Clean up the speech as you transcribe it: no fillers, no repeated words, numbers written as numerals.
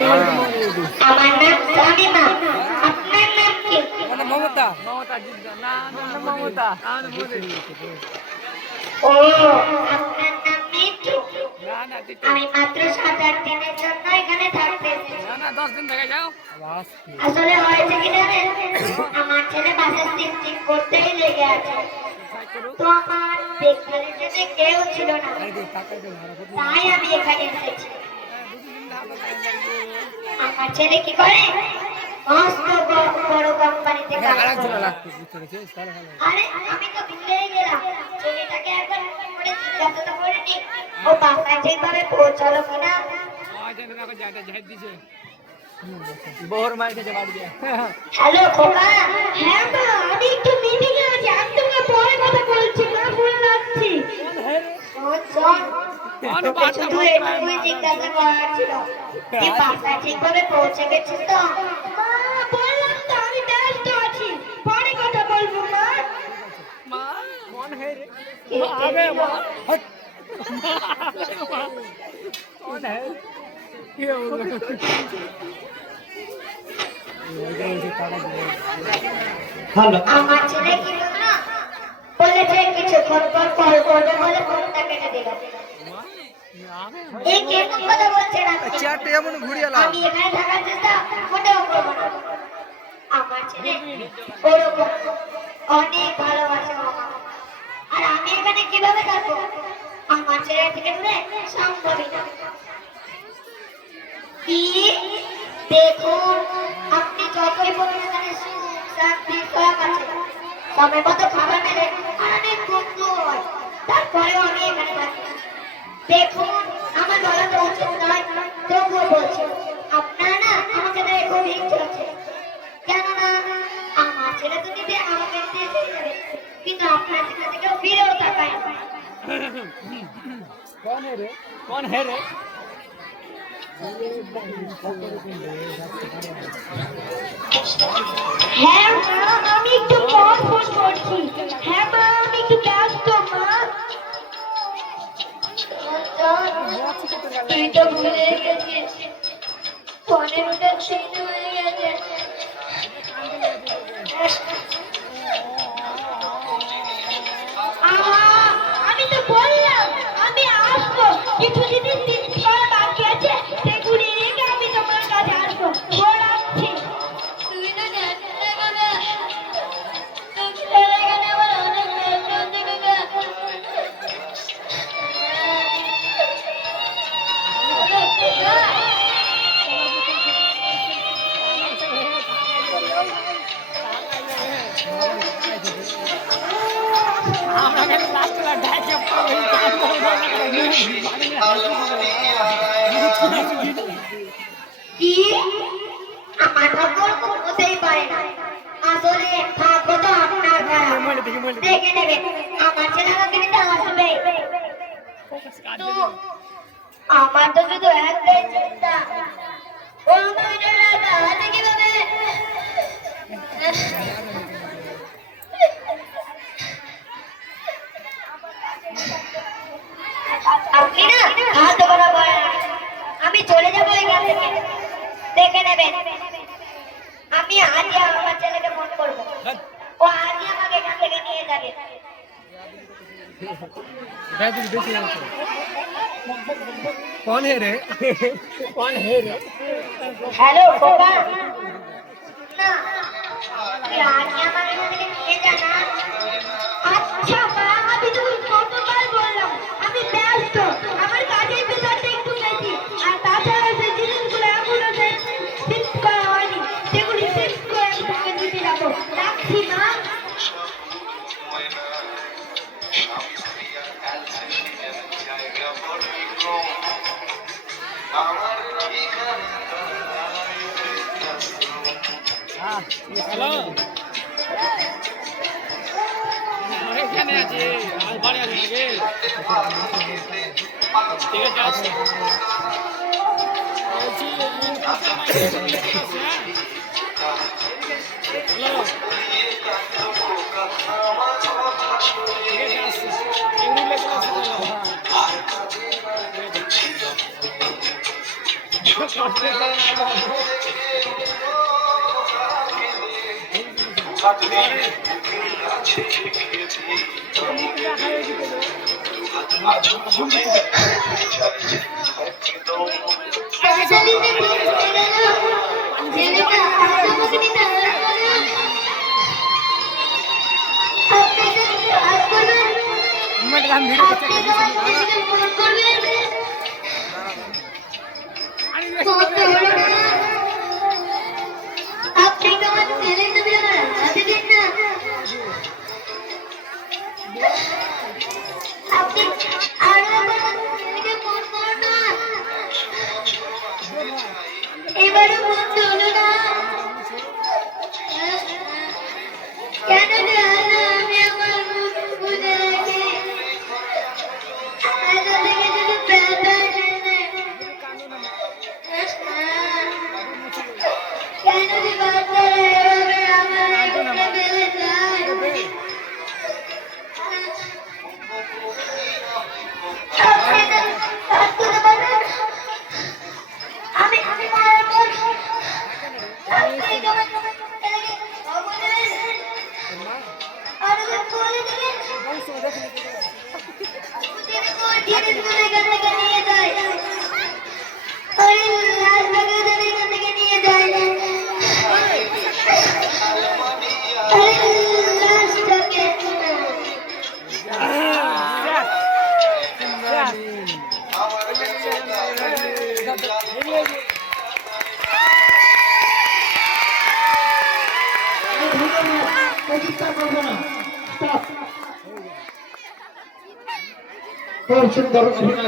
আমার নাম সামিমা। আপনার নাম কি? মমতা। মমতা না মমতা। ও, আপনার নাম মিঠু। না না আমি মাত্র 7-8 দিনের জন্য এখানে থাকতেছি। না না 10 দিন থেকে যাও। আসলে হয়েছে কি জানেন, আমার ছেলে বাসে সিফটিং করতেই লেগে আছে। তো আমার দেখভালের জন্য কেউ ছিল না, তাই আমি এখানে এসেছি। আমার ছেলে কি করে, মস্ত বড় কোম্পানিতে কাজ করে। আরে আমি তো ভুলেই গেলাম, ছেলেটাকে একবার ফোন করে জিজ্ঞাসা তো করিনি ও বাসায় ঠিকভাবে পৌঁছালো কিনা। হ্যালো খোকা। হ্যাঁ মা, আমি একটু মিটিং এ আছি, আমি তোমাকে পরে কথা বলছি, মা ফোন রাখছি। শুধু এটুকুই জিজ্ঞাসা করার ছিল, তুই বাসায় ঠিকভাবে পৌঁছে গেছিস তো? মা বললাম তো আমি ব্যস্ত আছি, পরে কথা বলবো মা। মা কোন है रे? আবে মা कौन है? আমার ছেলে কি বললো, বলেছে কিছুক্ষণ পর কল করবে বলে ফোনটা কেটে দিল। এই কেমন কথা বলছে না, চারটে এমন ঘুরিয়ালা আমি এখানে থাকার চেষ্টা মোটেও করবো না। আমার ছেলে ওরকম অনেক ভালোবাসে মামা, আর আমি এখানে কিভাবে থাকবো? আমার ছেলে থেকে দূরে সম্ভবই না। কি দেখুন, আপনি যতই বলুন এখানে সুখ শান্তি সব আছে, সময় মতো খাবার মেলে আর অনেক বন্ধু হয়, তারপরেও আমি এখানে থাকি। দেখুন, আমার বলা তো উচিত নয়, তবুও বলছি, আপনারা না আমাকে দেখে খুব ইচ্ছে আছে। কেননা আমার ছেলে তো নিতে আমাকে নিতে এসে যাবে, কিন্তু আপনার ছেলে থেকেও ফিরেও তাকায় না। कौन है रे? कौन है रे? হ্যাঁ মা, আমি একটু পর ফোন করছি। হ্যাঁ মা, আমি একটু ব্যস্ত মা। তুই তো ভুলে গেছিস, 15টা দিন হয়ে গেছে। আমি তো বললাম আমি আসবো, কিছু জিনিস জিনিস করা বাকি আছে, সেগুলি রেখে আমি তোমার কাছে আসবো। ও রাখছি। তুই তো জানিস না কাকা, তোকে ছাড়া এখানে আমার অনেক কষ্ট হচ্ছে কাকা। আমরা কেন লাস্ট বার ডাইকে কি আমার ভাগ্য হতেই পারে না, আসলে ভাগ্য তো আপনার খারাপ। দেখে নেবেন আমার ছেলে আমাকে নিতে আসবে। তো আমার তো শুধু একটাই চিন্তা, ও আমাকে দাঁড়াতে কিভাবে। আপনি না হাত ধরা বলেন, আমি চলে যাবো এখান থেকে। দেখে নেবেন আমি আজই আমার ছেলেকে ফোন করবো, ও আজই আমাকে এখান থেকে নিয়ে যাবে। कौन है रे? कौन है रे? হ্যালো খোকা। না, তুই আজই আমার এখান থেকে নিয়ে যা না। আচ্ছা মা, আমি তোকে কতবার বললাম আমি ব্যস্ত, আমার কাজের প্রেশারটা একটু বেশি, আর তাছাড়া সেই জিনিসগুলো এখনো ফিক্স করা হয়নি, সেগুলি ফিক্স করে আমি তোকে দিতে যাবো। রাখছি মা। हेलो এখানে আছি আর বাড়ি আসি নাকি ঠিক আছে আসছি বলছি হ্যালো ঠিক আছে আসছি এগুলো লেগে আসছি শালিতে ভুল হয়ে গেল ছেলেটা আজ আমাকে নিতে পারবে না। আপনি যদি হাত করবেন আপনি তোমার ছেলেকে ফোন করবেন করতে হলো না। আপনি তোমার ছেলে তুমি আমার হাতে দিন না। আপনি আরো আমার ছেলেকে ফোন করুন না। এবারে বলতে হলো না। কেন জানো আমি আমার মুখ বুঝে রাখি। আজও থেকে শুধু ব্যথা এসেছে। কেন যে বাচ্চারা এভাবে আমার মুখে ফেলে যায়। আপনি তো কাজ করতে পারবেন। আমি মারা বলবো। আপনি তোমার ছেলেকে অবদান আরো বলে দিবেন। প্রতিদিন তোমার জিনিসগুলো এখান থেকে নিয়ে যায়। আরে লাশটাকে ওদের এখান থেকে নিয়ে যায়। আরে লাশটাকে খুব সুন্দর অভিনয়।